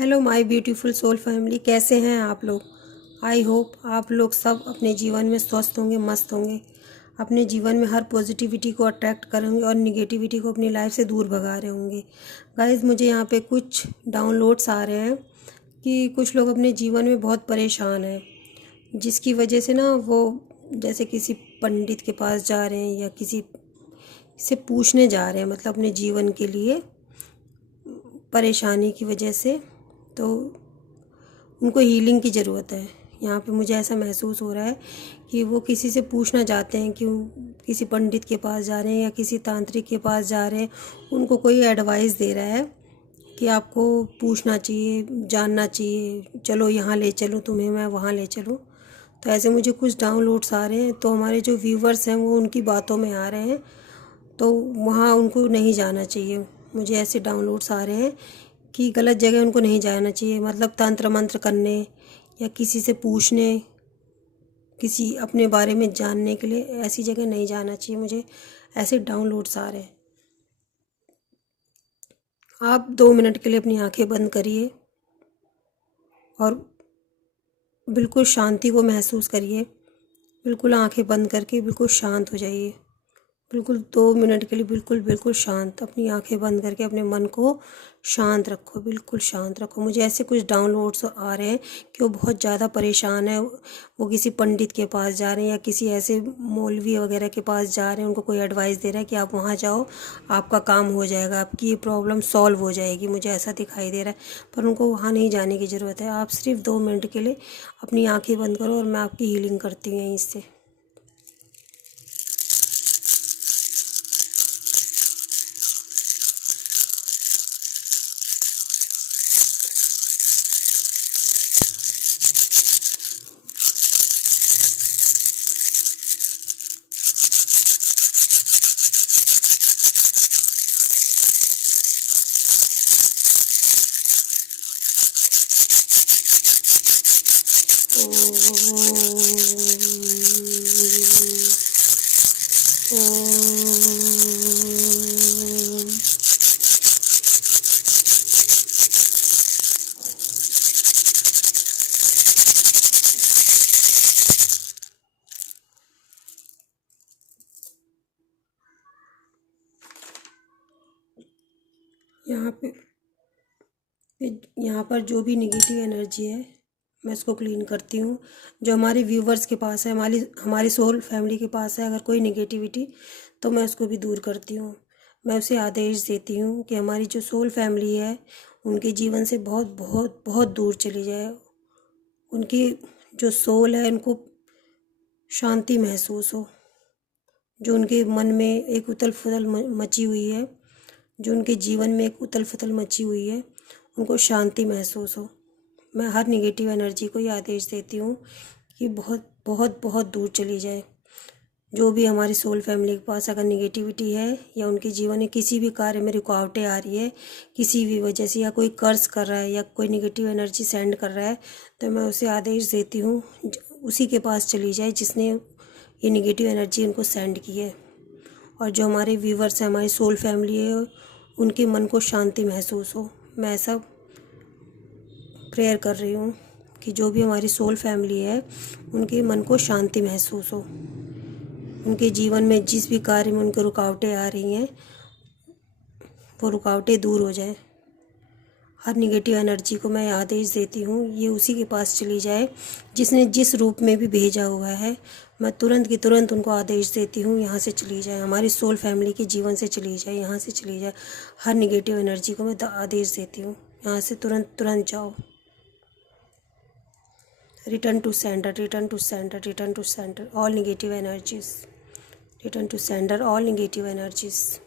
Hello my beautiful soul family, कैसे हैं आप लोग। आई होप आप लोग सब अपने जीवन में स्वस्थ होंगे, मस्त होंगे, अपने जीवन में हर पॉजिटिविटी को अट्रैक्ट करेंगे और निगेटिविटी को अपनी लाइफ से दूर भगा रहे होंगे। गाइस, मुझे यहाँ पे कुछ डाउनलोड्स आ रहे हैं कि कुछ लोग अपने जीवन में बहुत परेशान हैं, जिसकी वजह से ना वो जैसे किसी पंडित के पास जा रहे हैं या किसी से पूछने जा रहे हैं, मतलब अपने जीवन के लिए परेशानी की वजह से। तो उनको हीलिंग की ज़रूरत है। यहाँ पे मुझे ऐसा महसूस हो रहा है कि वो किसी से पूछना चाहते हैं कि किसी पंडित के पास जा रहे हैं या किसी तांत्रिक के पास जा रहे हैं। उनको कोई एडवाइस दे रहा है कि आपको पूछना चाहिए, जानना चाहिए, चलो यहाँ ले चलो तुम्हें, मैं वहाँ ले चलूँ। तो ऐसे मुझे कुछ डाउनलोड्स आ रहे हैं। तो हमारे जो व्यूवर्स हैं वो उनकी बातों में आ रहे हैं, तो वहाँ उनको नहीं जाना चाहिए। मुझे ऐसे डाउनलोड्स आ रहे हैं कि गलत जगह उनको नहीं जाना चाहिए, मतलब तंत्र मंत्र करने या किसी से पूछने, किसी अपने बारे में जानने के लिए ऐसी जगह नहीं जाना चाहिए। मुझे ऐसे डाउनलोड्स आ रहे हैं। आप 2 मिनट के लिए अपनी आंखें बंद करिए और बिल्कुल शांति को महसूस करिए। बिल्कुल आंखें बंद करके बिल्कुल शांत हो जाइए। बिल्कुल 2 मिनट के लिए बिल्कुल बिल्कुल शांत, अपनी आंखें बंद करके अपने मन को शांत रखो, बिल्कुल शांत रखो। मुझे ऐसे कुछ डाउनलोड्स आ रहे हैं कि वो बहुत ज़्यादा परेशान है। वो किसी पंडित के पास जा रहे हैं या किसी ऐसे मौलवी वगैरह के पास जा रहे हैं। उनको कोई एडवाइस दे रहा है कि आप वहाँ जाओ, आपका काम हो जाएगा, आपकी ये प्रॉब्लम सॉल्व हो जाएगी। मुझे ऐसा दिखाई दे रहा है, पर उनको वहाँ नहीं जाने की ज़रूरत है। आप सिर्फ 2 मिनट के लिए अपनी आँखें बंद करो और मैं आपकी हीलिंग करती हूँ यहीं से। यहाँ पर जो भी नेगेटिव एनर्जी है मैं इसको क्लीन करती हूँ। जो हमारे व्यूवर्स के पास है, हमारी सोल फैमिली के पास है, अगर कोई नेगेटिविटी, तो मैं उसको भी दूर करती हूँ। मैं उसे आदेश देती हूँ कि हमारी जो सोल फैमिली है उनके जीवन से बहुत बहुत बहुत दूर चली जाए। उनकी जो सोल है उनको शांति महसूस हो। जो उनके मन में एक उथल पुथल मची हुई है, जो उनके जीवन में एक उथल पुथल मची हुई है, उनको शांति महसूस हो। मैं हर निगेटिव एनर्जी को ये आदेश देती हूँ कि बहुत बहुत बहुत दूर चली जाए। जो भी हमारी सोल फैमिली के पास अगर निगेटिविटी है या उनके जीवन में किसी भी कार्य में रुकावटें आ रही है किसी भी वजह से, या कोई कर्ज कर रहा है या कोई निगेटिव एनर्जी सेंड कर रहा है, तो मैं उसे आदेश देती हूँ उसी के पास चली जाए जिसने ये निगेटिव एनर्जी उनको सेंड की है। और जो हमारे व्यूवर्स हैं, हमारी सोल फैमिली है, उनके मन को शांति महसूस हो। मैं ऐसा प्रेयर कर रही हूँ कि जो भी हमारी सोल फैमिली है उनके मन को शांति महसूस हो। उनके जीवन में जिस भी कार्य में उनको रुकावटें आ रही हैं वो रुकावटें दूर हो जाएं। हर निगेटिव एनर्जी को मैं आदेश देती हूँ ये उसी के पास चली जाए जिसने जिस रूप में भी भेजा हुआ है। मैं तुरंत की तुरंत उनको आदेश देती हूँ यहाँ से चली जाए, हमारी सोल फैमिली के जीवन से चली जाए, यहाँ से चली जाए। हर निगेटिव एनर्जी को मैं आदेश देती हूँ यहाँ से तुरंत तुरंत जाओ। Return to centre, return to centre, return to centre, all negative energies, return to centre, all negative energies.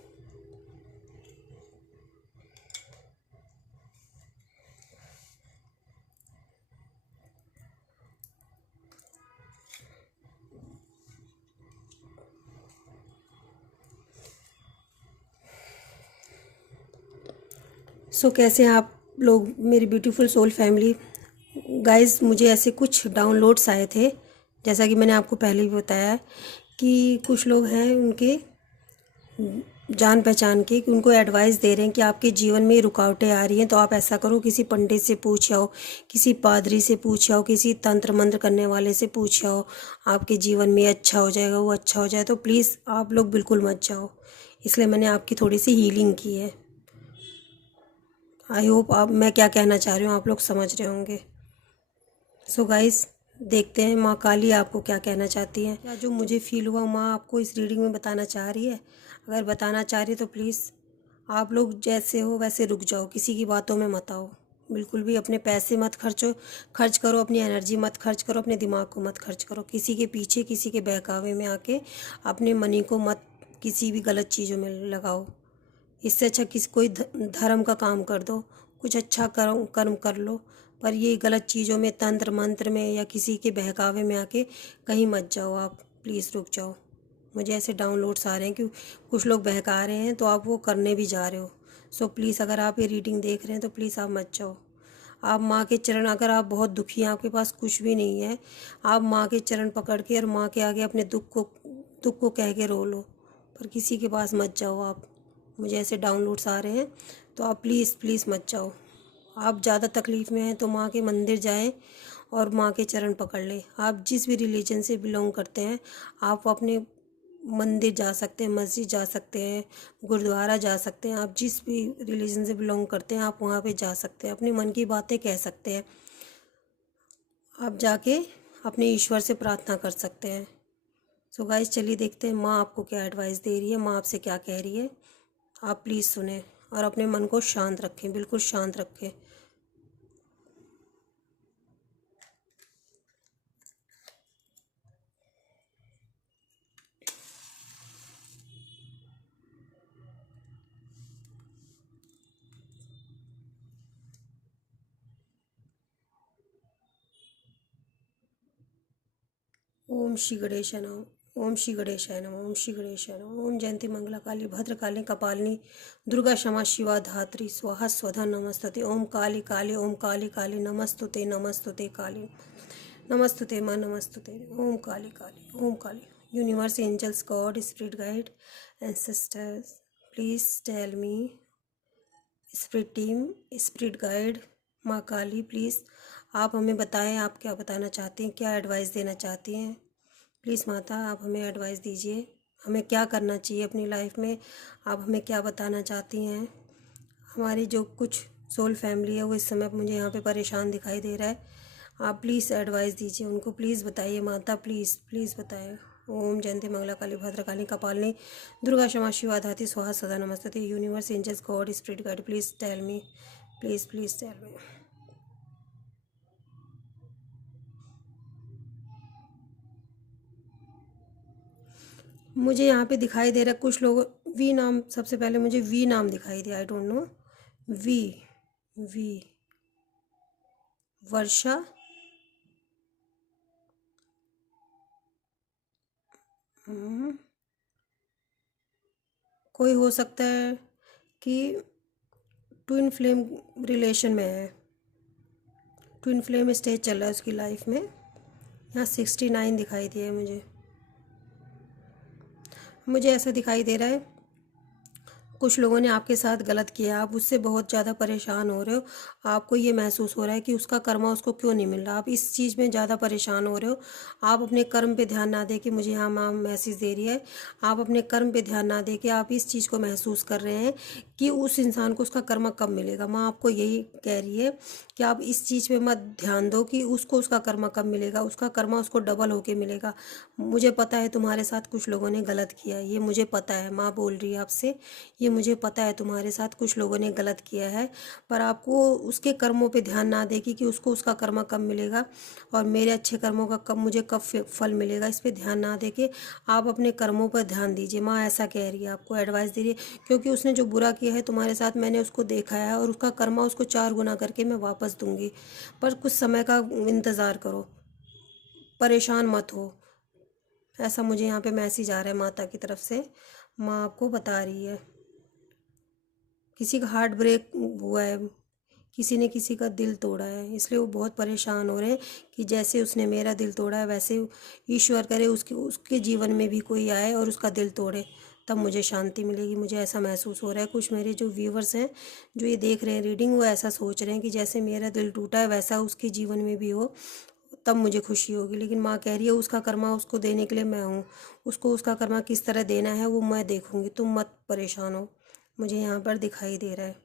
So कैसे हैं आप लोग, मेरी ब्यूटीफुल सोल फैमिली। गाइस, मुझे ऐसे कुछ डाउनलोड्स आए थे, जैसा कि मैंने आपको पहले भी बताया कि कुछ लोग हैं उनके जान पहचान के, कि उनको एडवाइस दे रहे हैं कि आपके जीवन में रुकावटें आ रही हैं, तो आप ऐसा करो, किसी पंडित से पूछ आओ, किसी पादरी से पूछ आओ, किसी तंत्र मंत्र करने वाले से पूछ आओ, आपके जीवन में अच्छा हो जाएगा, वो अच्छा हो जाए। तो प्लीज़ आप लोग बिल्कुल मत जाओ, इसलिए मैंने आपकी थोड़ी सी हीलिंग की है। आई होप आप मैं क्या कहना चाह रही हूँ आप लोग समझ रहे होंगे। सो गाइस, देखते हैं माँ काली आपको क्या कहना चाहती हैं। या जो मुझे फील हुआ माँ आपको इस रीडिंग में बताना चाह रही है। अगर बताना चाह रही है तो प्लीज़ आप लोग जैसे हो वैसे रुक जाओ, किसी की बातों में मत आओ, बिल्कुल भी अपने पैसे मत खर्च करो, अपनी एनर्जी मत खर्च करो, अपने दिमाग को मत खर्च करो किसी के पीछे, किसी के बहकावे में आके अपने मनी को मत किसी भी गलत चीज़ों में लगाओ। इससे अच्छा किसी कोई धर्म का काम कर दो, कुछ अच्छा कर्म कर्म कर लो, पर ये गलत चीज़ों में, तंत्र मंत्र में या किसी के बहकावे में आके कहीं मत जाओ। आप प्लीज़ रुक जाओ। मुझे ऐसे डाउनलोड्स आ रहे हैं कि कुछ लोग बहका रहे हैं, तो आप वो करने भी जा रहे हो। सो प्लीज़ अगर आप ये रीडिंग देख रहे हैं तो प्लीज़ आप मत जाओ। आप माँ के चरण, अगर आप बहुत दुखी हैं, आपके पास कुछ भी नहीं है, आप माँ के चरण पकड़ के और माँ के आगे अपने दुख को कह के रो लो, पर किसी के पास मत जाओ आप। मुझे ऐसे डाउनलोड्स आ रहे हैं, तो आप प्लीज़ प्लीज़ मत जाओ। आप ज़्यादा तकलीफ़ में हैं तो माँ के मंदिर जाएं और माँ के चरण पकड़ लें। आप जिस भी रिलीजन से बिलोंग करते हैं, आप अपने मंदिर जा सकते हैं, मस्जिद जा सकते हैं, गुरुद्वारा जा सकते हैं। आप जिस भी रिलीजन से बिलोंग करते हैं आप वहाँ पे जा सकते हैं, अपने मन की बातें कह सकते हैं। आप जाके अपने ईश्वर से प्रार्थना कर सकते हैं। सो गाइस, चलिए देखते हैं माँ आपको क्या एडवाइस दे रही है, माँ आपसे क्या कह रही है। आप प्लीज़ सुने और अपने मन को शांत रखें, बिल्कुल शांत रखें। ओम श्री गणेशाय नमः। ओम श्री गणेशाय नमः। ओम श्री गणेशाय नमः। ओम जयंती मंगला काली भद्रकाली कपालिनी दुर्गा क्षमा शिवा धात्री स्वाहा स्वधा नमस्तुते। ओम काली काली, ओम काली काली, नमस्तुते नमस्तुते काली, नमस्तुते माँ, नमस्तुते। Om Kali Kali, Om Kali. Universe, angels, God, spirit guide, ancestors, please tell me, spirit team, spirit guide, माँ काली, प्लीज़ आप हमें बताएं, आप क्या बताना चाहती हैं, क्या एडवाइस देना चाहती हैं। प्लीज़ माता, आप हमें एडवाइस दीजिए, हमें क्या करना चाहिए अपनी लाइफ में, आप हमें क्या बताना चाहती हैं। हमारी जो कुछ सोल फैमिली है वो इस समय मुझे यहाँ पे परेशान दिखाई दे रहा है। आप प्लीज़ एडवाइस दीजिए उनको, प्लीज़ बताइए माता, प्लीज़ प्लीज़ बताएं। ओम जयंती मंगला काली भद्रकाली कपालिनी दुर्गा क्षमा शिवा धात्री स्वाहा सदा नमस्तुते। Universe, angels, God, spirit guide, please tell me, please please tell me. मुझे यहाँ पे दिखाई दे रहा है कुछ लोग वी नाम, सबसे पहले मुझे वी नाम दिखाई दिया, I don't know. V, V, Varsha, कोई हो सकता है कि ट्विन फ्लेम रिलेशन में है, ट्विन फ्लेम स्टेज चल रहा है उसकी लाइफ में। यहाँ 69 दिखाई दिया है मुझे ऐसा दिखाई दे रहा है कुछ लोगों ने आपके साथ गलत किया, आप उससे बहुत ज़्यादा परेशान हो रहे हो। आपको ये महसूस हो रहा है कि उसका कर्मा उसको क्यों नहीं मिल रहा, आप इस चीज़ में ज़्यादा परेशान हो रहे हो। आप अपने कर्म पे ध्यान ना दे के, मुझे यहाँ माँ मैसेज दे रही है, आप अपने कर्म पे ध्यान ना दे के आप इस चीज़ को महसूस कर रहे हैं कि उस इंसान को उसका कर्मा कब मिलेगा। माँ आपको यही कह रही है कि आप इस चीज़ पे मत ध्यान दो कि उसको उसका कर्मा कब मिलेगा, उसका कर्मा उसको डबल होके मिलेगा। मुझे पता है तुम्हारे साथ कुछ लोगों ने गलत किया है, ये मुझे पता है, माँ बोल रही है आपसे, ये मुझे पता है तुम्हारे साथ कुछ लोगों ने गलत किया है, पर आपको उसके कर्मों पे ध्यान ना देगी कि उसको उसका कर्मा कब मिलेगा और मेरे अच्छे कर्मों का कब फल मिलेगा, इस पे ध्यान ना देके आप अपने कर्मों पर ध्यान दीजिए। माँ ऐसा कह रही है, आपको एडवाइस दे रही है, क्योंकि उसने जो बुरा किया है तुम्हारे साथ, मैंने उसको देखा है और उसका कर्मा उसको 4 गुना करके मैं वापस दूंगी, पर कुछ समय का इंतज़ार करो, परेशान मत हो। ऐसा मुझे यहाँ पे मैसेज आ रहा है माता की तरफ से, माँ आपको बता रही है। किसी का हार्ट ब्रेक हुआ है, किसी ने किसी का दिल तोड़ा है, इसलिए वो बहुत परेशान हो रहे हैं कि जैसे उसने मेरा दिल तोड़ा है वैसे ईश्वर करे उसके उसके जीवन में भी कोई आए और उसका दिल तोड़े। तब मुझे शांति मिलेगी। मुझे ऐसा महसूस हो रहा है। कुछ मेरे जो व्यूवर्स हैं, जो ये देख रहे हैं रीडिंग, वो ऐसा सोच रहे हैं कि जैसे मेरा दिल टूटा है वैसा उसके जीवन में भी हो, तब मुझे खुशी होगी। लेकिन माँ कह रही है उसका कर्मा उसको देने के लिए मैं हूँ, उसको उसका कर्मा किस तरह देना है वो मैं देखूँगी, तुम मत परेशान हो। मुझे यहाँ पर दिखाई दे रहा है।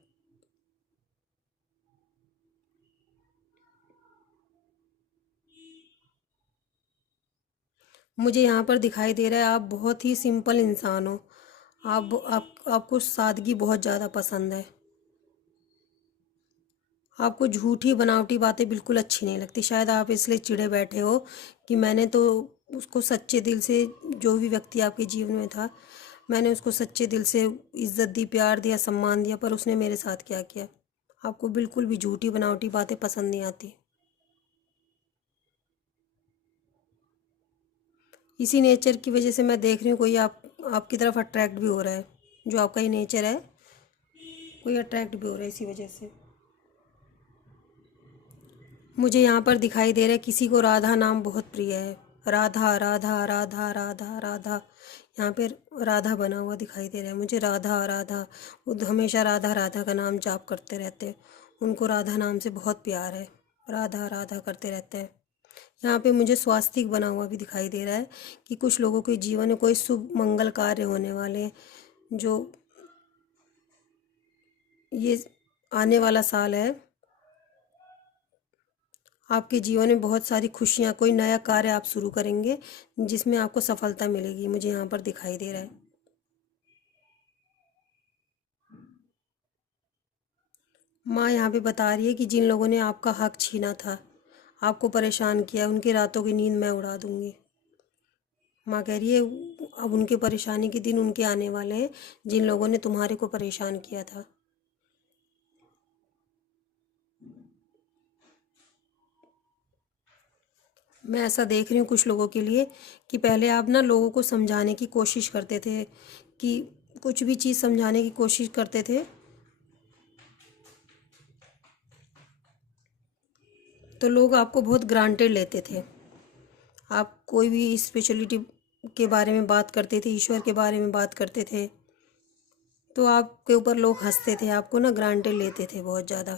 मुझे यहाँ पर दिखाई दे रहा है आप बहुत ही सिंपल इंसान हो। आपको सादगी बहुत ज़्यादा पसंद है। आपको झूठी बनावटी बातें बिल्कुल अच्छी नहीं लगती। शायद आप इसलिए चिढ़े बैठे हो कि मैंने तो उसको सच्चे दिल से, जो भी व्यक्ति आपके जीवन में था, मैंने उसको सच्चे दिल से इज्जत दी, प्यार दिया, सम्मान दिया, पर उसने मेरे साथ क्या किया। आपको बिल्कुल भी झूठी बनावटी बातें पसंद नहीं आती। इसी नेचर की वजह से मैं देख रही हूँ कोई आपकी तरफ अट्रैक्ट भी हो रहा है। जो आपका ये नेचर है, कोई अट्रैक्ट भी हो रहा है इसी वजह से। मुझे यहाँ पर दिखाई दे रहा है किसी को राधा नाम बहुत प्रिय है। राधा राधा राधा राधा राधा, यहाँ पे राधा बना हुआ दिखाई दे रहा है मुझे। राधा राधा, वो हमेशा राधा राधा का नाम जाप करते रहते हैं। उनको राधा नाम से बहुत प्यार है, राधा राधा करते रहते हैं। यहाँ पे मुझे स्वास्तिक बना हुआ भी दिखाई दे रहा है कि कुछ लोगों के जीवन में कोई शुभ मंगल कार्य होने वाले हैं। जो ये आने वाला साल है, आपके जीवन में बहुत सारी खुशियाँ, कोई नया कार्य आप शुरू करेंगे जिसमें आपको सफलता मिलेगी, मुझे यहाँ पर दिखाई दे रहा है। माँ यहाँ पे बता रही है कि जिन लोगों ने आपका हक छीना था, आपको परेशान किया, उनकी रातों की नींद मैं उड़ा दूंगी। माँ कह रही है अब उनके परेशानी के दिन उनके आने वाले हैं, जिन लोगों ने तुम्हारे को परेशान किया था। मैं ऐसा देख रही हूँ कुछ लोगों के लिए कि पहले आप ना लोगों को समझाने की कोशिश करते थे, कि कुछ भी चीज़ समझाने की कोशिश करते थे तो लोग आपको बहुत ग्रांटेड लेते थे। आप कोई भी स्पिरिचुअलिटी के बारे में बात करते थे, ईश्वर के बारे में बात करते थे, तो आपके ऊपर लोग हंसते थे, आपको ना ग्रांटेड लेते थे बहुत ज़्यादा।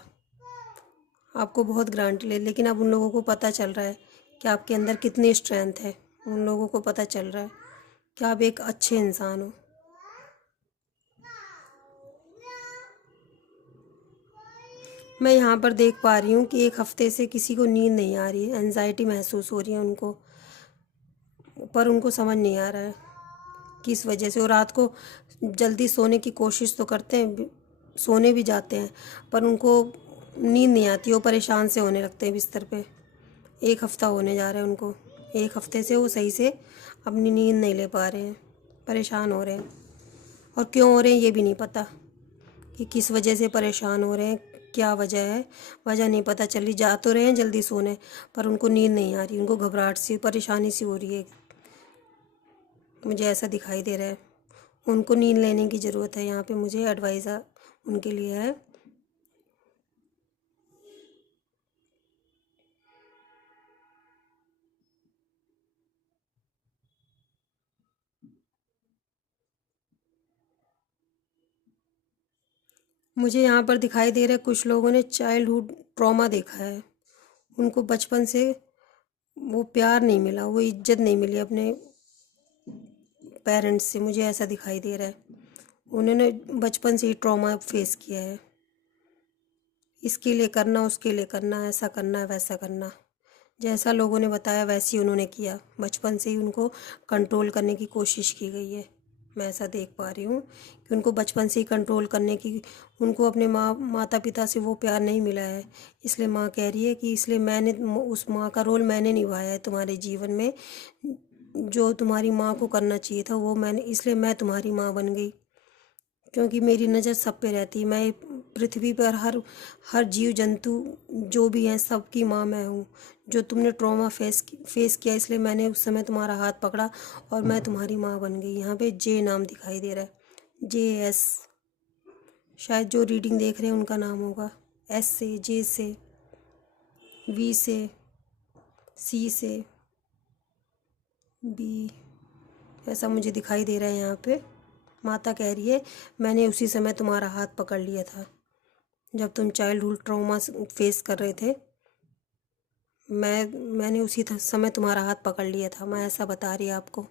आपको बहुत ग्रांटेड ले, लेकिन अब उन लोगों को पता चल रहा है कि आपके अंदर कितनी स्ट्रेंथ है। उन लोगों को पता चल रहा है कि आप एक अच्छे इंसान हो। मैं यहाँ पर देख पा रही हूँ कि एक हफ्ते से किसी को नींद नहीं आ रही है, एनजाइटी महसूस हो रही है उनको, पर उनको समझ नहीं आ रहा है किस वजह से। वो रात को जल्दी सोने की कोशिश तो करते हैं, सोने भी जाते हैं, पर उनको नींद नहीं आती। वो परेशान से होने लगते हैं बिस्तर पे। एक हफ्ता होने जा रहा है उनको, एक हफ्ते से वो सही से अपनी नींद नहीं ले पा रहे हैं, परेशान हो रहे हैं। और क्यों हो रहे हैं ये भी नहीं पता कि किस वजह से परेशान हो रहे हैं, क्या वजह है। वजह नहीं पता चली। जा तो रहे हैं जल्दी सोने, पर उनको नींद नहीं आ रही, उनको घबराहट सी, परेशानी सी हो रही है। मुझे ऐसा दिखाई दे रहा है उनको नींद लेने की ज़रूरत है। यहाँ पे मुझे एडवाइस उनके लिए है। मुझे यहाँ पर दिखाई दे रहा है कुछ लोगों ने चाइल्डहुड ट्रॉमा देखा है। उनको बचपन से वो प्यार नहीं मिला, वो इज्जत नहीं मिली अपने पेरेंट्स से। मुझे ऐसा दिखाई दे रहा है उन्होंने बचपन से ही ट्रॉमा फेस किया है। इसके लिए करना, उसके लिए करना, ऐसा करना वैसा करना, जैसा लोगों ने बताया वैसे ही उन्होंने किया। बचपन से ही उनको कंट्रोल करने की कोशिश की गई है। मैं ऐसा देख पा रही हूँ कि उनको बचपन से ही कंट्रोल करने की, उनको अपने माता पिता से वो प्यार नहीं मिला है। इसलिए माँ कह रही है कि इसलिए मैंने उस माँ का रोल मैंने निभाया है तुम्हारे जीवन में। जो तुम्हारी माँ को करना चाहिए था वो मैंने, इसलिए मैं तुम्हारी माँ बन गई। क्योंकि मेरी नज़र सब पे रहती है। मैं पृथ्वी पर हर हर जीव जंतु जो भी हैं सबकी माँ मैं हूँ। जो तुमने ट्रॉमा फेस किया, इसलिए मैंने उस समय तुम्हारा हाथ पकड़ा और मैं तुम्हारी माँ बन गई। यहाँ पे जे नाम दिखाई दे रहा है, JS। शायद जो रीडिंग देख रहे हैं उनका नाम होगा। S से, J से, V से, C से, B, ऐसा मुझे दिखाई दे रहा है यहाँ पे। माता कह रही है मैंने उसी समय तुम्हारा हाथ पकड़ लिया था जब तुम चाइल्डहुड ट्रॉमा फेस कर रहे थे। मैंने उसी समय तुम्हारा हाथ पकड़ लिया था। मैं ऐसा बता रही है आपको।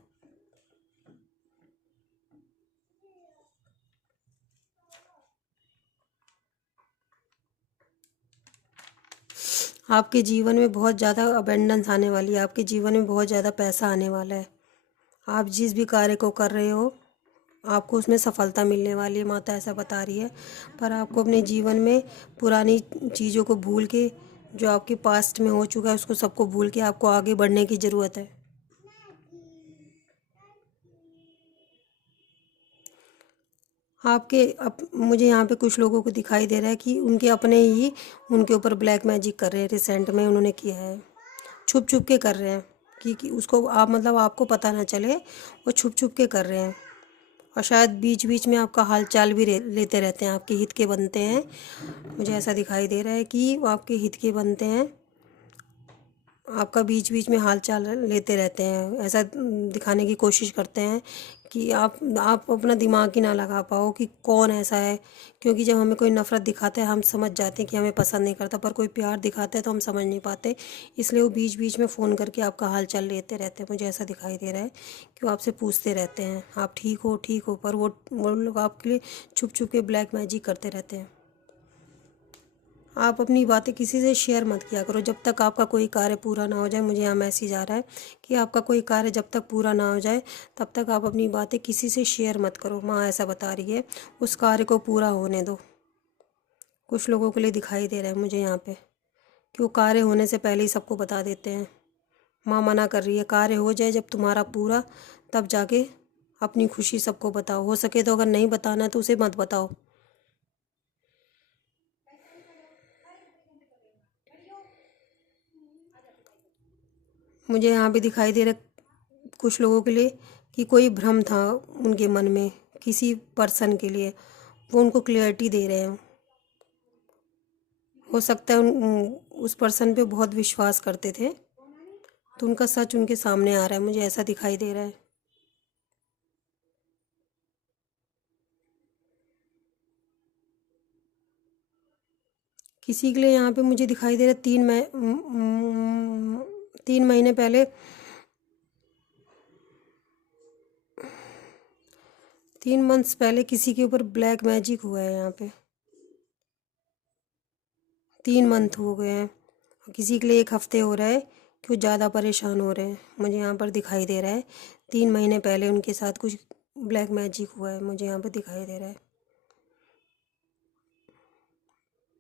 आपके जीवन में बहुत ज़्यादा अबेंडेंस आने वाली है। आपके जीवन में बहुत ज़्यादा पैसा आने वाला है। आप जिस भी कार्य को कर रहे हो आपको उसमें सफलता मिलने वाली है, माता ऐसा बता रही है। पर आपको अपने जीवन में पुरानी चीज़ों को भूल के, जो आपके पास्ट में हो चुका है उसको सबको भूल के आपको आगे बढ़ने की ज़रूरत है। आपके मुझे यहाँ पे कुछ लोगों को दिखाई दे रहा है कि उनके अपने ही उनके ऊपर ब्लैक मैजिक कर रहे हैं। रिसेंट में उन्होंने किया है, छुप छुप के कर रहे हैं कि उसको आप मतलब आपको पता ना चले, वो छुप छुप के कर रहे हैं। और शायद बीच बीच में आपका हाल चाल भी लेते रहते हैं, आपके हित के बनते हैं। मुझे ऐसा दिखाई दे रहा है कि वो आपके हित के बनते हैं, आपका बीच बीच में हाल चाल लेते रहते हैं। ऐसा दिखाने की कोशिश करते हैं कि आप अपना दिमाग ही ना लगा पाओ कि कौन ऐसा है। क्योंकि जब हमें कोई नफ़रत दिखाता है हम समझ जाते हैं कि हमें पसंद नहीं करता, पर कोई प्यार दिखाता है तो हम समझ नहीं पाते। इसलिए वो बीच बीच में फ़ोन करके आपका हाल चाल लेते रहते हैं। मुझे ऐसा दिखाई दे रहा है कि वो आपसे पूछते रहते हैं आप ठीक हो, पर वो लोग आपके लिए छुप छुप के ब्लैक मैजिक करते रहते हैं। आप अपनी बातें किसी से शेयर मत किया करो जब तक आपका कोई कार्य पूरा ना हो जाए। मुझे यहाँ मैसेज आ रहा है कि आपका कोई कार्य जब तक पूरा ना हो जाए तब तक आप अपनी बातें किसी से शेयर मत करो। माँ ऐसा बता रही है, उस कार्य को पूरा होने दो। कुछ लोगों के लिए दिखाई दे रहा है मुझे यहाँ पे कि वो कार्य होने से पहले ही सबको बता देते हैं। माँ मना कर रही है, कार्य हो जाए जब तुम्हारा पूरा, तब जाके अपनी खुशी सबको बताओ। हो सके तो अगर नहीं बताना है तो उसे मत बताओ। मुझे यहाँ पे दिखाई दे रहा है कुछ लोगों के लिए कि कोई भ्रम था उनके मन में किसी पर्सन के लिए, वो उनको क्लियरिटी दे रहे हैं। हो सकता है उस पर्सन पे बहुत विश्वास करते थे तो उनका सच उनके सामने आ रहा है। मुझे ऐसा दिखाई दे रहा है। किसी के लिए यहाँ पे मुझे दिखाई दे रहा है 3 महीने पहले, 3 मंथ्स पहले किसी के ऊपर ब्लैक मैजिक हुआ है। यहाँ पे 3 मंथ हो गए हैं और किसी के लिए 1 हफ्ते हो रहा है कि वो ज़्यादा परेशान हो रहे हैं। मुझे यहाँ पर दिखाई दे रहा है 3 महीने पहले उनके साथ कुछ ब्लैक मैजिक हुआ है। मुझे यहाँ पर दिखाई दे रहा है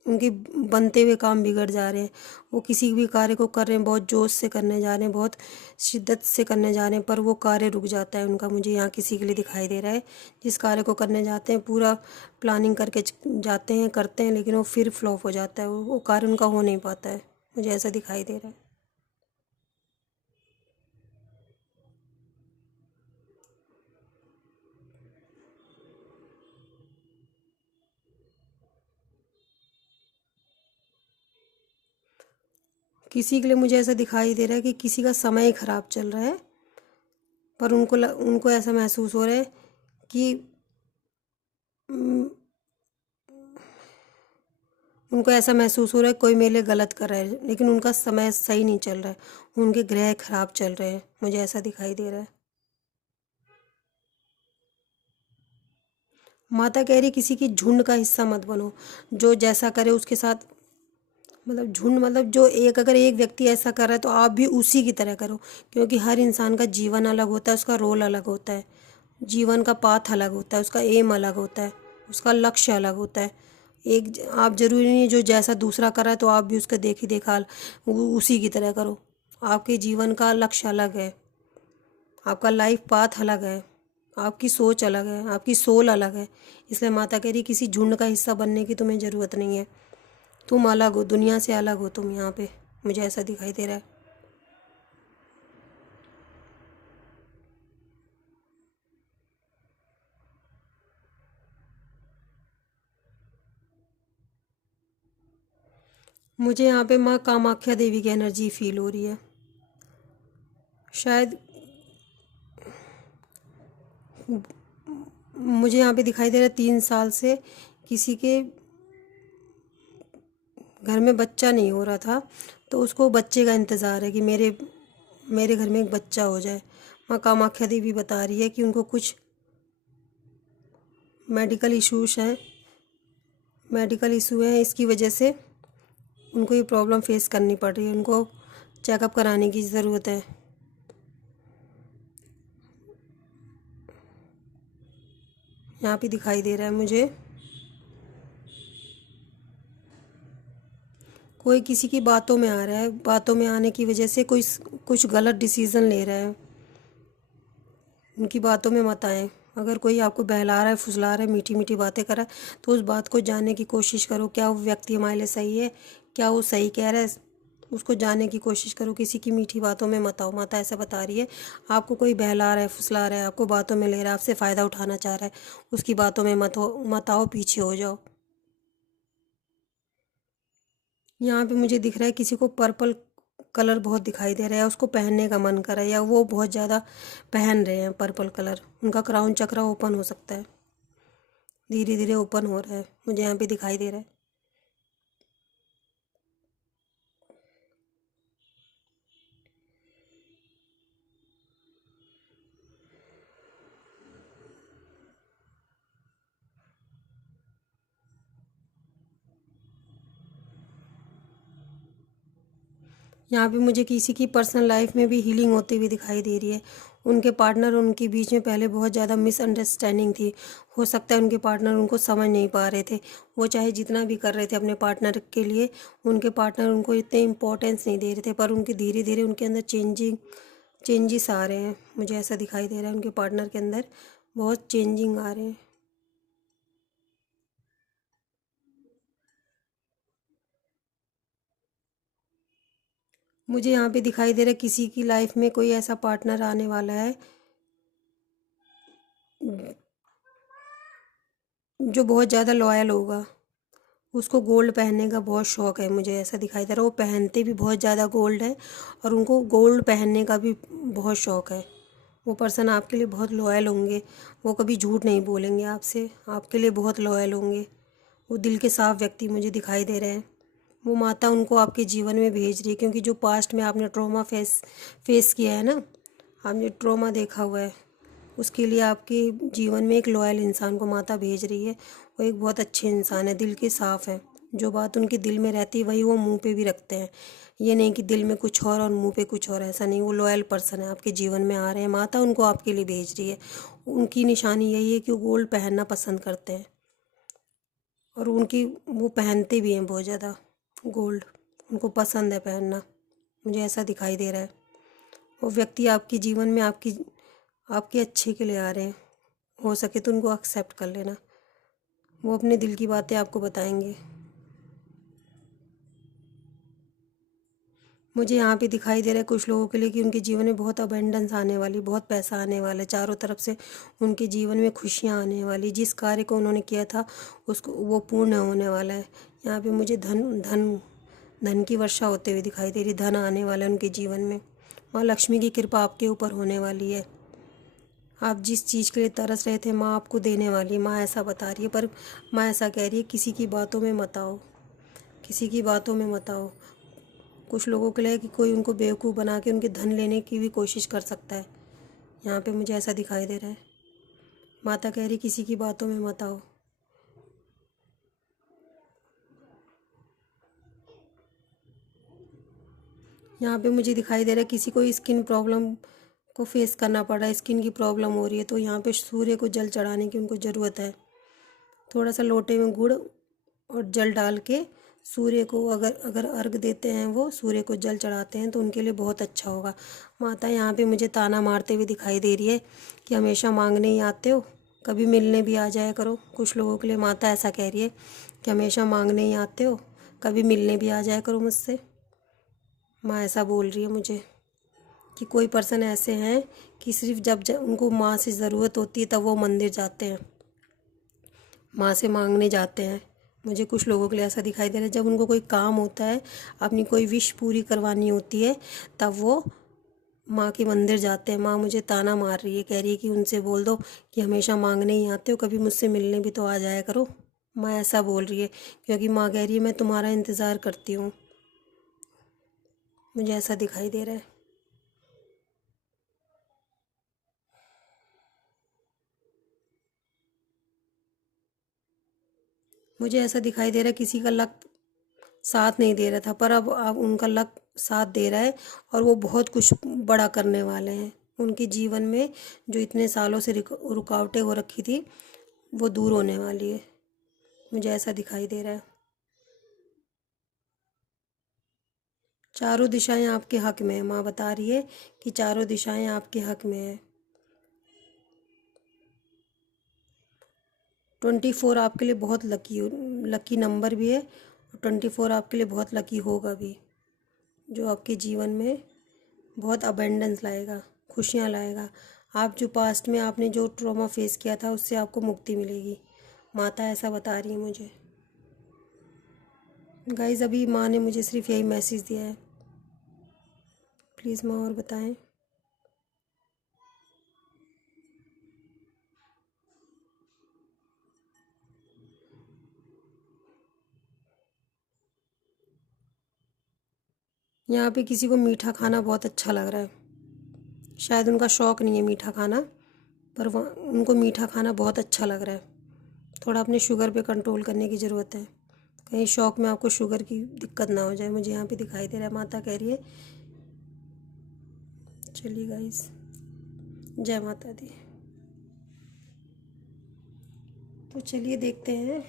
उनके बनते हुए काम बिगड़ जा रहे हैं। वो किसी भी कार्य को कर रहे हैं, बहुत जोश से करने जा रहे हैं, बहुत शिद्दत से करने जा रहे हैं, पर वो कार्य रुक जाता है उनका। मुझे यहाँ किसी के लिए दिखाई दे रहा है जिस कार्य को करने जाते हैं पूरा प्लानिंग करके जाते हैं, करते हैं, लेकिन वो फिर फ्लॉप हो जाता है, वो कार्य उनका हो नहीं पाता है। मुझे ऐसा दिखाई दे रहा है। किसी के लिए मुझे ऐसा दिखाई दे रहा है कि किसी का समय ही खराब चल रहा है, पर उनको ऐसा महसूस हो रहा है कि उनको ऐसा महसूस हो रहा है कोई मेरे लिए गलत कर रहा है, लेकिन उनका समय सही नहीं चल रहा है, उनके ग्रह खराब चल रहे हैं। मुझे ऐसा दिखाई दे रहा है। माता कह रही किसी की झुंड का हिस्सा मत बनो, जो जैसा करे उसके साथ, मतलब झुंड मतलब जो एक, अगर एक व्यक्ति ऐसा कर रहा है तो आप भी उसी की तरह करो। क्योंकि हर इंसान का जीवन अलग होता है, उसका रोल अलग होता है, जीवन का पाथ अलग होता है, उसका एम अलग होता है, उसका लक्ष्य अलग होता है। आप जरूरी नहीं है जो जैसा दूसरा कर रहा है तो आप भी उसका देखी देखा उसी की तरह करो। आपके जीवन का लक्ष्य अलग है, आपका लाइफ पाथ अलग है, आपकी सोच अलग है, आपकी सोल अलग है। इसलिए माता कह रही किसी झुंड का हिस्सा बनने की तुम्हें ज़रूरत नहीं है। तुम अलग हो, दुनिया से अलग हो तुम यहाँ पे। मुझे ऐसा दिखाई दे रहा है। मुझे यहाँ पे माँ कामाख्या देवी की एनर्जी फील हो रही है। शायद मुझे यहाँ पे दिखाई दे रहा है 3 साल से किसी के घर में बच्चा नहीं हो रहा था, तो उसको बच्चे का इंतज़ार है कि मेरे मेरे घर में एक बच्चा हो जाए। माँ कामाख्या देवी बता रही है कि उनको कुछ मेडिकल इश्यूज हैं, मेडिकल इशू है, इसकी वजह से उनको ये प्रॉब्लम फेस करनी पड़ रही है। उनको चेकअप कराने की ज़रूरत है। यहाँ पे दिखाई दे रहा है मुझे कोई किसी की बातों में आ रहा है, बातों में आने की वजह से कोई कुछ गलत डिसीज़न ले रहा है। उनकी बातों में मत आए। अगर कोई आपको बहला रहा है, फुसला रहा है, मीठी मीठी बातें कर रहा है, तो उस बात को जानने की कोशिश करो। क्या वो व्यक्ति हमारे लिए सही है, क्या वो सही कह रहा है, उसको जानने की कोशिश करो। किसी की मीठी बातों में मत आओ। माता ऐसा बता रही है, आपको कोई बहला रहा है, फुसला रहा है, आपको बातों में ले रहा है, आपसे फ़ायदा उठाना चाह रहा है, उसकी बातों में मत आओ, पीछे हो जाओ। यहाँ पे मुझे दिख रहा है किसी को पर्पल कलर बहुत दिखाई दे रहा है, उसको पहनने का मन कर रहा है, या वो बहुत ज़्यादा पहन रहे हैं पर्पल कलर। उनका क्राउन चक्र ओपन हो सकता है, धीरे धीरे ओपन हो रहा है, मुझे यहाँ पे दिखाई दे रहा है। यहाँ पे मुझे किसी की पर्सनल लाइफ में भी हीलिंग होती हुई दिखाई दे रही है। उनके पार्टनर उनके बीच में पहले बहुत ज़्यादा मिसअंडरस्टैंडिंग थी। हो सकता है उनके पार्टनर उनको समझ नहीं पा रहे थे। वो चाहे जितना भी कर रहे थे अपने पार्टनर के लिए, उनके पार्टनर उनको इतने इम्पोर्टेंस नहीं दे रहे थे। पर उनके धीरे धीरे उनके अंदर चेंजेस आ रहे हैं। मुझे ऐसा दिखाई दे रहा है उनके पार्टनर के अंदर बहुत चेंजिंग आ रहे हैं। मुझे यहाँ पे दिखाई दे रहा है किसी की लाइफ में कोई ऐसा पार्टनर आने वाला है जो बहुत ज़्यादा लॉयल होगा। उसको गोल्ड पहनने का बहुत शौक़ है, मुझे ऐसा दिखाई दे रहा है। वो पहनते भी बहुत ज़्यादा गोल्ड है, और उनको गोल्ड पहनने का भी बहुत शौक़ है। वो पर्सन आपके लिए बहुत लॉयल होंगे। वो कभी झूठ नहीं बोलेंगे आपसे, आपके लिए बहुत लॉयल होंगे। वो दिल के साफ व्यक्ति मुझे दिखाई दे रहे हैं। वो माता उनको आपके जीवन में भेज रही है, क्योंकि जो पास्ट में आपने ट्रॉमा फेस किया है ना, आपने ट्रॉमा देखा हुआ है, उसके लिए आपके जीवन में एक लॉयल इंसान को माता भेज रही है। वो एक बहुत अच्छे इंसान है, दिल के साफ़ हैं। जो बात उनके दिल में रहती है वही वो मुंह पे भी रखते हैं। ये नहीं कि दिल में कुछ और मुंह पे कुछ और, ऐसा नहीं। वो लॉयल पर्सन है, आपके जीवन में आ रहे हैं। माता उनको आपके लिए भेज रही है। उनकी निशानी यही है कि वो गोल्ड पहनना पसंद करते हैं, और उनकी वो पहनते भी हैं बहुत ज़्यादा गोल्ड। उनको पसंद है पहनना, मुझे ऐसा दिखाई दे रहा है। वो व्यक्ति आपके जीवन में आपके अच्छे के लिए आ रहे हैं। हो सके तो उनको एक्सेप्ट कर लेना। वो अपने दिल की बातें आपको बताएंगे। मुझे यहाँ पे दिखाई दे रहा है कुछ लोगों के लिए कि उनके जीवन में बहुत अबेंडेंस आने वाली, बहुत पैसा आने वाला है, चारों तरफ से उनके जीवन में खुशियाँ आने वाली। जिस कार्य को उन्होंने किया था उसको वो पूर्ण होने वाला है। यहाँ पे मुझे धन धन धन की वर्षा होते हुए दिखाई दे रही। धन आने वाला है उनके जीवन में। माँ लक्ष्मी की कृपा आपके ऊपर होने वाली है। आप जिस चीज़ के लिए तरस रहे थे माँ आपको देने वाली है, माँ ऐसा बता रही है। पर माँ ऐसा कह रही है किसी की बातों में मत आओ, किसी की बातों में मत आओ। कुछ लोगों के लिए कि कोई उनको बेवकूफ़ बना के उनके धन लेने की भी कोशिश कर सकता है। यहाँ पे मुझे ऐसा दिखाई दे रहा है। माता कह रही किसी की बातों में मत आओ। यहाँ पे मुझे दिखाई दे रहा है किसी को स्किन प्रॉब्लम को फेस करना पड़ रहा है, स्किन की प्रॉब्लम हो रही है, तो यहाँ पे सूर्य को जल चढ़ाने की उनको ज़रूरत है। थोड़ा सा लोटे में गुड़ और जल डाल के सूर्य को अगर अगर अर्घ देते हैं, वो सूर्य को जल चढ़ाते हैं, तो उनके लिए बहुत अच्छा होगा। माता यहाँ पे मुझे ताना मारते हुए दिखाई दे रही है कि हमेशा मांगने ही आते हो, कभी मिलने भी आ जाया करो। कुछ लोगों के लिए माता ऐसा कह रही है कि हमेशा मांगने ही आते हो, कभी मिलने भी आ जाया करो मुझसे। माँ ऐसा बोल रही है मुझे कि कोई पर्सन ऐसे हैं कि सिर्फ जब उनको माँ से ज़रूरत होती है तब वो मंदिर जाते हैं, माँ से मांगने जाते हैं। मुझे कुछ लोगों के लिए ऐसा दिखाई दे रहा है, जब उनको कोई काम होता है, अपनी कोई विश पूरी करवानी होती है, तब वो माँ के मंदिर जाते हैं। माँ मुझे ताना मार रही है, कह रही है कि उनसे बोल दो कि हमेशा मांगने ही आते हो, कभी मुझसे मिलने भी तो आ जाया करो। माँ ऐसा बोल रही है, क्योंकि माँ कह रही है मैं तुम्हारा इंतज़ार करती हूँ। मुझे ऐसा दिखाई दे रहा है। मुझे ऐसा दिखाई दे रहा है किसी का लक साथ नहीं दे रहा था, पर अब उनका लक साथ दे रहा है और वो बहुत कुछ बड़ा करने वाले हैं। उनके जीवन में जो इतने सालों से रुकावटें हो रखी थी, वो दूर होने वाली है। मुझे ऐसा दिखाई दे रहा है। चारों दिशाएं आपके हक में है। माँ बता रही है कि चारों दिशाएं आपके हक में है। 24 आपके लिए बहुत लकी नंबर भी है, और 24 आपके लिए बहुत लकी होगा भी, जो आपके जीवन में बहुत अबेंडेंस लाएगा, खुशियाँ लाएगा। आप जो पास्ट में आपने जो ट्रॉमा फेस किया था, उससे आपको मुक्ति मिलेगी। माता ऐसा बता रही है मुझे। गाइस, अभी माँ ने मुझे सिर्फ यही मैसेज दिया है। प्लीज़ माँ और बताएं। यहाँ पे किसी को मीठा खाना बहुत अच्छा लग रहा है। शायद उनका शौक़ नहीं है मीठा खाना, पर उनको मीठा खाना बहुत अच्छा लग रहा है। थोड़ा अपने शुगर पे कंट्रोल करने की ज़रूरत है, कहीं शौक़ में आपको शुगर की दिक्कत ना हो जाए। मुझे यहाँ पे दिखाई दे रहा है, माता कह रही है। चलिए गाइस, जय माता दी। तो चलिए देखते हैं।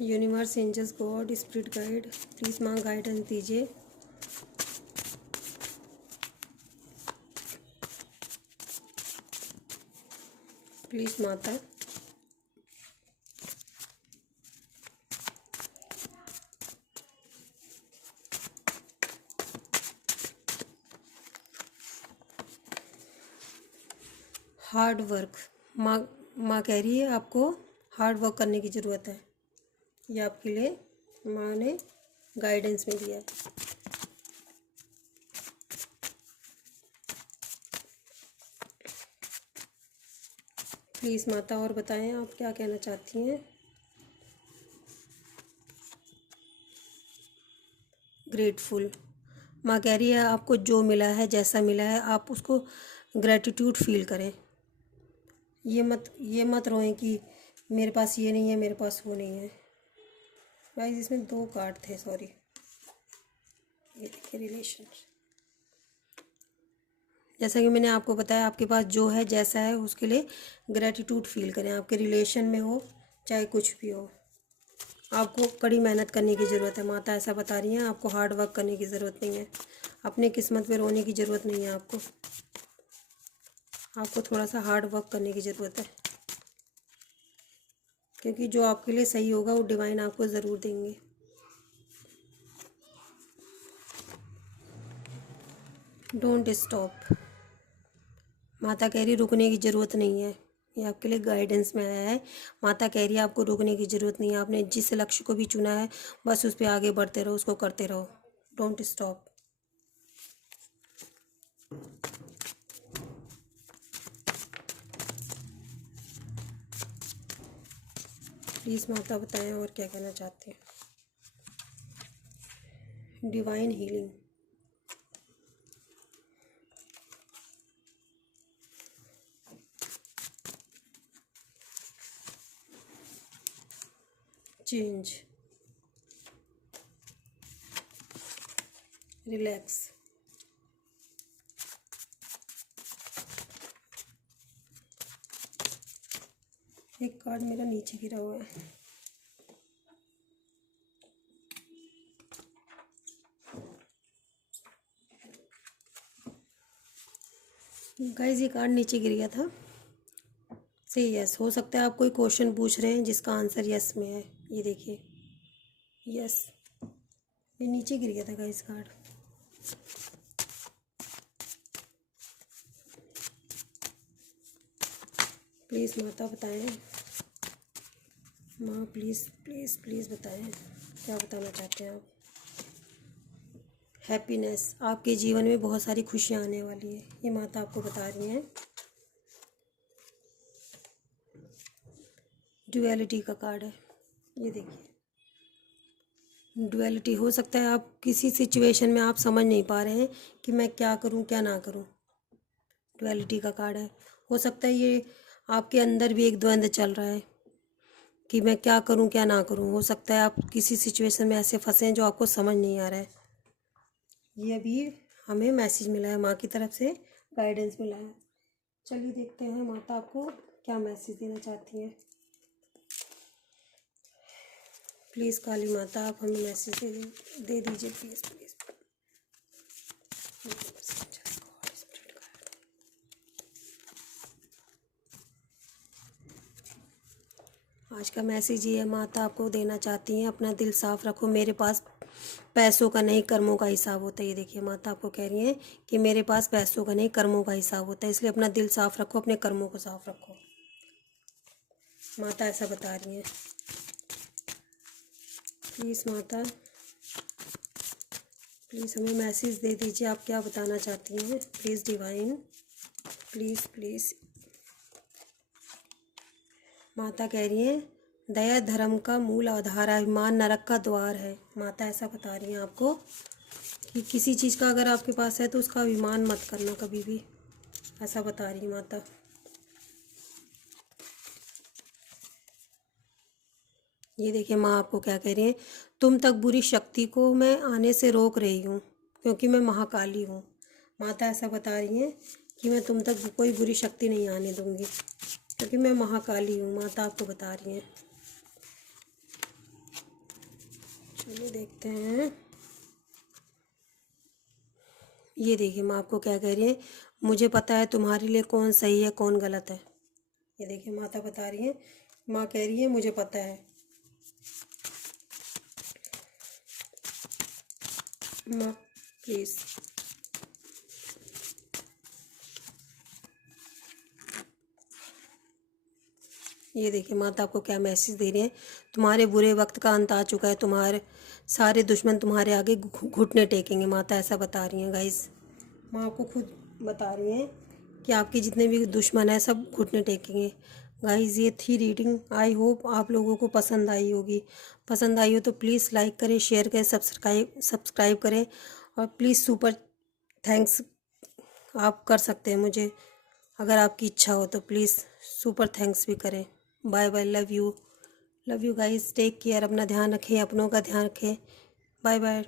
Universe, angels, God, spirit guide, please माँ गाइडेंस दीजिए। प्लीज़ माता। Hard work. माँ कह रही है आपको हार्ड वर्क करने की ज़रूरत है। ये आपके लिए माँ ने गाइडेंस में दिया है। प्लीज़ माता और बताएं आप क्या कहना चाहती हैं। ग्रेटफुल। माँ कह रही है आपको जो मिला है, जैसा मिला है, आप उसको ग्रेटिट्यूड फील करें। ये मत रोएं कि मेरे पास ये नहीं है, मेरे पास वो नहीं है। गाइस, इसमें 2 कार्ड थे, सॉरी। ये देखिए, रिलेशन। जैसा कि मैंने आपको बताया, आपके पास जो है, जैसा है, उसके लिए ग्रेटिट्यूड फील करें। आपके रिलेशन में हो चाहे कुछ भी हो, आपको कड़ी मेहनत करने की ज़रूरत है। माता ऐसा बता रही हैं, आपको हार्ड वर्क करने की ज़रूरत नहीं है। अपने किस्मत पे रोने की ज़रूरत नहीं है आपको थोड़ा सा हार्ड वर्क करने की ज़रूरत है, क्योंकि जो आपके लिए सही होगा वो डिवाइन आपको ज़रूर देंगे। Don't stop. माता कह रही रुकने की ज़रूरत नहीं है। ये आपके लिए गाइडेंस में आया है। माता कह रही है आपको रुकने की ज़रूरत नहीं है। आपने जिस लक्ष्य को भी चुना है, बस उस पर आगे बढ़ते रहो, उसको करते रहो। Don't stop. प्लीज़ माता बताएं और क्या कहना चाहते हैं। Divine healing. चेंज। रिलैक्स। एक कार्ड मेरा नीचे गिरा हुआ है। गाइस, ये कार्ड नीचे गिर गया था। से यस, हो सकता है आप कोई क्वेश्चन पूछ रहे हैं जिसका आंसर यस में है। ये देखिए, यस। ये नीचे गिर गया था गाइस कार्ड। प्लीज़ माता बताएं, माँ प्लीज़ प्लीज़ प्लीज़ बताएं क्या बताना चाहते हैं आप। हैप्पीनेस, आपके जीवन में बहुत सारी खुशियाँ आने वाली है, ये माता आपको बता रही हैं। ड्युअलिटी का कार्ड है, ये देखिए। ड्युअलिटी हो सकता है आप किसी सिचुएशन में आप समझ नहीं पा रहे हैं कि मैं क्या करूं क्या ना करूं। ड्युअलिटी का कार्ड है। हो सकता है ये आपके अंदर भी एक द्वंद्व चल रहा है कि मैं क्या करूं क्या ना करूं। हो सकता है आप किसी सिचुएशन में ऐसे फंसे हैं जो आपको समझ नहीं आ रहा है। ये अभी हमें मैसेज मिला है, माँ की तरफ से गाइडेंस मिला है। चलिए देखते हैं माता आपको क्या मैसेज देना चाहती हैं। प्लीज़ काली माता आप हमें मैसेज दे दीजिए प्लीज़ प्लीज़। आज का मैसेज ये है, माता आपको देना चाहती हैं अपना दिल साफ रखो, मेरे पास पैसों का नहीं कर्मों का हिसाब होता है। ये देखिए माता आपको कह रही हैं कि मेरे पास पैसों का नहीं कर्मों का हिसाब होता है, इसलिए अपना दिल साफ रखो, अपने कर्मों को साफ रखो। माता ऐसा बता रही हैं। प्लीज़ माता प्लीज़ हमें मैसेज दे दीजिए, आप क्या बताना चाहती हैं। Please divine please please. माता कह रही हैं दया धर्म का मूल आधार है, अभिमान नरक का द्वार है। माता ऐसा बता रही हैं आपको कि किसी चीज़ का अगर आपके पास है तो उसका अभिमान मत करना कभी भी, ऐसा बता रही माता। ये देखिए माँ आपको क्या कह रही है, तुम तक बुरी शक्ति को मैं आने से रोक रही हूँ क्योंकि मैं महाकाली हूँ। माता ऐसा बता रही हैं कि मैं तुम तक कोई बुरी शक्ति नहीं आने दूँगी क्योंकि मैं महाकाली हूँ। माता आपको बता रही हैं। चलिए देखते हैं। ये देखिए माँ आपको क्या कह रही है, मुझे पता है तुम्हारे लिए कौन सही है कौन गलत है। ये देखिए माता बता रही हैं, माँ कह रही है मुझे पता है। माँ प्लीज़ ये देखिए माता आपको क्या मैसेज दे रही हैं, तुम्हारे बुरे वक्त का अंत आ चुका है, तुम्हारे सारे दुश्मन तुम्हारे आगे घुटने टेकेंगे। माता ऐसा बता रही हैं गाइस। माँ आपको खुद बता रही हैं कि आपके जितने भी दुश्मन हैं सब घुटने टेकेंगे। गाइस ये थी रीडिंग, आई होप आप लोगों को पसंद आई होगी। पसंद आई हो तो प्लीज़ लाइक करें, शेयर करें, सब्सक्राइब करें और प्लीज़ सुपर थैंक्स आप कर सकते हैं मुझे, अगर आपकी इच्छा हो तो प्लीज़ सुपर थैंक्स भी करें। Bye bye, love you guys, take care, अपना ध्यान रखें, अपनों का ध्यान रखें। Bye bye.